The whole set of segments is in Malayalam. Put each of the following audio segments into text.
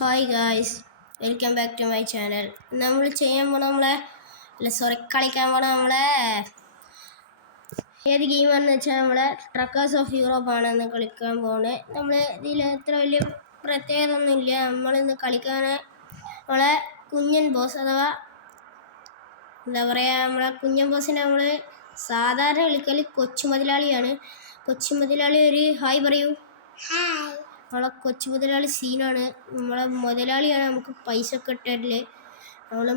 Hi guys, welcome back to my channel. നമ്മൾ ചെയ്യാൻ പോണ കളിക്കാൻ പോണ ഏത് ഗെയിമാണെന്ന് വെച്ചാൽ ട്രക്കേഴ്സ് ഓഫ് യൂറോപ്പ് ആണ് കളിക്കാൻ പോണേ. നമ്മൾ ഇതിൽ അത്ര വലിയ പ്രത്യേകത ഒന്നുമില്ല. നമ്മളിന്ന് കളിക്കാൻ കുഞ്ഞൻ ബോസ് അഥവാ കുഞ്ഞൻ ബോസിനെ നമ്മൾ സാധാരണ കളിക്കൽ കൊച്ചു മുതലാളിയാണ്. കൊച്ചു മുതലാളി ഒരു ഹായ് പറയൂ. കൊച്ചു മുതലാളി സീനാണ്. മുതലാളിയാണ് നമുക്ക് പൈസ ഒക്കെ ഇട്ടല്ലേ.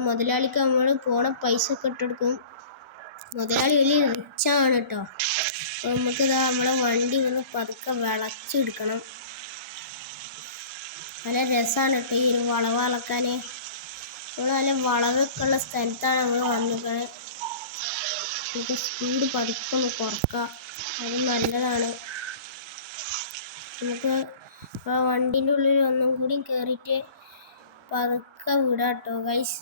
മുതലാളിക്ക് നമ്മൾ പോണ പൈസ ഒക്കെ ഇട്ടെടുക്കും. മുതലാളി വലിയ റിച്ചാണ് കേട്ടോ. അപ്പോൾ നമുക്കിതാ വണ്ടി ഒന്ന് പതുക്കെ വിളച്ചെടുക്കണം. നല്ല രസമാണ് കേട്ടോ ഈ ഒരു വളവ് അളക്കാൻ. നല്ല വളവൊക്കെ ഉള്ള സ്ഥലത്താണ് നമ്മൾ വന്നിരിക്കണത്. നമുക്ക് സ്പീഡ് പതുക്കെ ഒന്ന് കുറക്കാം, അത് നല്ലതാണ്. നമുക്ക് വണ്ടീൻ്റെ ഉള്ളിൽ ഒന്നും കൂടി കയറിയിട്ട് പതുക്കെ വിടാം കേട്ടോ ഗൈസ്.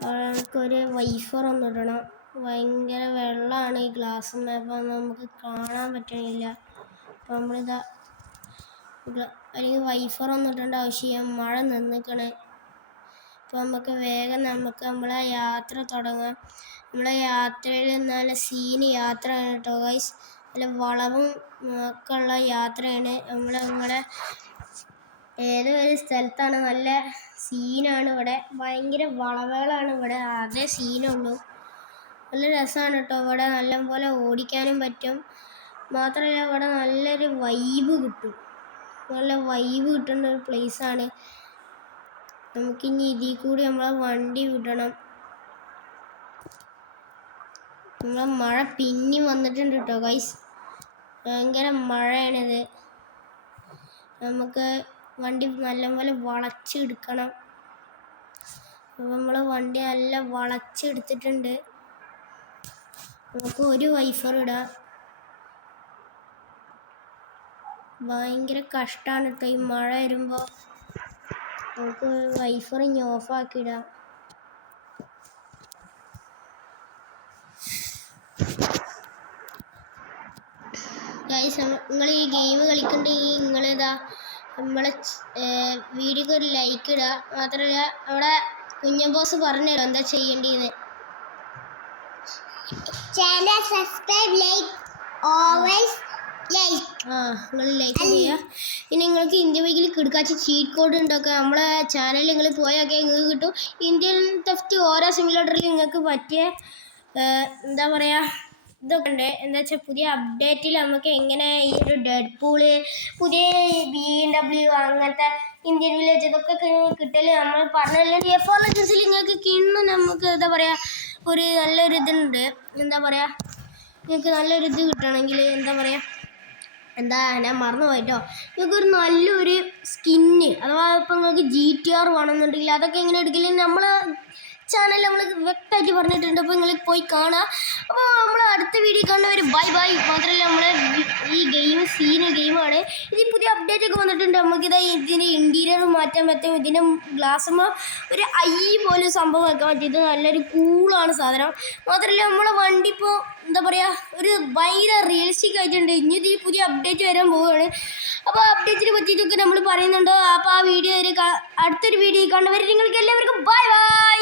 നമുക്കൊരു വൈഫർ ഒന്ന് ഇടണം. ഭയങ്കര വെള്ളമാണ് ഈ ഗ്ലാസ് അപ്പോൾ നമുക്ക് കാണാൻ പറ്റണില്ല. അപ്പോൾ നമ്മളിതാ അല്ലെങ്കിൽ വൈഫർ ഒന്നും ഇടേണ്ട ആവശ്യമില്ല, മഴ നിന്നിക്കണേ. അപ്പോൾ നമുക്ക് വേഗം നമ്മളെ യാത്ര തുടങ്ങാം. നമ്മളെ യാത്രയിൽ നല്ല സീന് യാത്രയാണ് കേട്ടോ ഗൈസ്. നല്ല വളവും ഒക്കെ ഉള്ള യാത്രയാണ്. നമ്മളെ ഏതോ ഒരു സ്ഥലത്താണ്. നല്ല സീനാണ് ഇവിടെ. ഭയങ്കര വളവുകളാണ് ഇവിടെ, അതേ സീനുള്ളൂ. നല്ല രസമാണ് കേട്ടോ ഇവിടെ. നല്ലപോലെ ഓടിക്കാനും പറ്റും. മാത്രമല്ല ഇവിടെ നല്ലൊരു വൈബ് കിട്ടും. നല്ല വൈബ് കിട്ടുന്ന ഒരു പ്ലേസാണ്. നമുക്കിനി ഇതിൽ കൂടി നമ്മളെ വണ്ടി വിടണം. മഴ പിന്നെ വന്നിട്ടുണ്ട് കേട്ടോ ഗൈസ്. ഭയങ്കര മഴയാണിത്. നമുക്ക് വണ്ടി നല്ലപോലെ വളച്ചെടുക്കണം. അപ്പോൾ നമ്മൾ വണ്ടി നല്ല വളച്ചെടുത്തിട്ടുണ്ട്. നമുക്ക് ഒരു വൈഫർ ഇടാം. ഭയങ്കര കഷ്ടമാണ് കേട്ടോ ഈ മഴ വരുമ്പോൾ. നമുക്ക് വൈഫർ ഇനി ഓഫാക്കിയിടാം. ഗൈസ്, നിങ്ങൾ ഈ ഗെയിം കളിക്കുന്നുണ്ടെങ്കിൽ നിങ്ങളിതാ നമ്മളെ വീഡിയോക്ക് ഒരു ലൈക്ക് ഇടുക. മാത്രമല്ല അവിടെ കുഞ്ഞൻ ബോസ് പറഞ്ഞുതരാം എന്താ ചെയ്യേണ്ടതെന്ന്. Channel subscribe, like, always like. നിങ്ങൾ ലൈക്ക് ചെയ്യുക. ഇനി നിങ്ങൾക്ക് ഇന്ത്യ വൈകിൽ കിടക്കാച്ച ചീറ്റ് കോഡ് ഉണ്ടാക്കുക. നമ്മളെ ചാനലിൽ നിങ്ങൾ പോയൊക്കെ നിങ്ങൾക്ക് കിട്ടും. ഇന്ത്യൻ തെഫ്റ്റ് ഓരോ സിമുലേറ്ററിൽ നിങ്ങൾക്ക് പറ്റിയ എന്താ പറയുക ഇതൊക്കെ ഉണ്ട്. എന്താ വെച്ചാൽ പുതിയ അപ്ഡേറ്റിൽ നമുക്ക് എങ്ങനെ ഈ ഒരു ഡെഡ് പൂള്, പുതിയ BMW അങ്ങനത്തെ ഇന്ത്യൻ വില്ലേജ് ഇതൊക്കെ കിട്ടല് നമ്മൾ പറഞ്ഞില്ല. F4 Legends നിങ്ങൾക്ക് കിണ്ണും നമുക്ക് എന്താ പറയുക ഒരു നല്ലൊരു ഇതുണ്ട്. എന്താ പറയുക നിങ്ങൾക്ക് നല്ലൊരു ഇത് കിട്ടണമെങ്കിൽ ഞാൻ മറന്നു പോയിട്ടോ. നിങ്ങൾക്കൊരു നല്ലൊരു സ്കിന്ന് അഥവാ ഇപ്പം നിങ്ങൾക്ക് GTR വേണമെന്നുണ്ടെങ്കിൽ അതൊക്കെ എങ്ങനെ എടുക്കില്ല നമ്മൾ ചാനൽ നമ്മൾ വ്യക്തമായിട്ട് പറഞ്ഞിട്ടുണ്ട്. അപ്പോൾ നിങ്ങൾ പോയി കാണുക. അപ്പോൾ നമ്മൾ അടുത്ത വീഡിയോ കാണുന്നവർ ബൈ ബൈ. മാത്രമല്ല ഈ ഗെയിം സീന് ഗെയിമാണ്. ഇത് പുതിയ അപ്ഡേറ്റ് ഒക്കെ വന്നിട്ടുണ്ട്. നമുക്കിതാ ഇതിൻ്റെ ഇൻറ്റീരിയർ മാറ്റാൻ പറ്റും. ഇതിൻ്റെ ഗ്ലാസ്സുമ്പോൾ ഒരു പോലെ സംഭവം വെക്കാൻ പറ്റും. ഇത് നല്ലൊരു കൂളാണ് സാധനം. മാത്രമല്ല നമ്മളെ വണ്ടി ഇപ്പോൾ എന്താ പറയുക ഒരു ഭയങ്കര റിയലിസ്റ്റിക് ആയിട്ടുണ്ട്. ഇനി ഇത് പുതിയ അപ്ഡേറ്റ് വരാൻ പോവുകയാണ്. അപ്പോൾ അപ്ഡേറ്റിനെ പറ്റിയിട്ടൊക്കെ നമ്മൾ പറയുന്നുണ്ടോ. അപ്പോൾ ആ വീഡിയോ അടുത്തൊരു വീഡിയോ കാണുന്നവർ നിങ്ങൾക്ക് എല്ലാവർക്കും ബൈ ബൈ.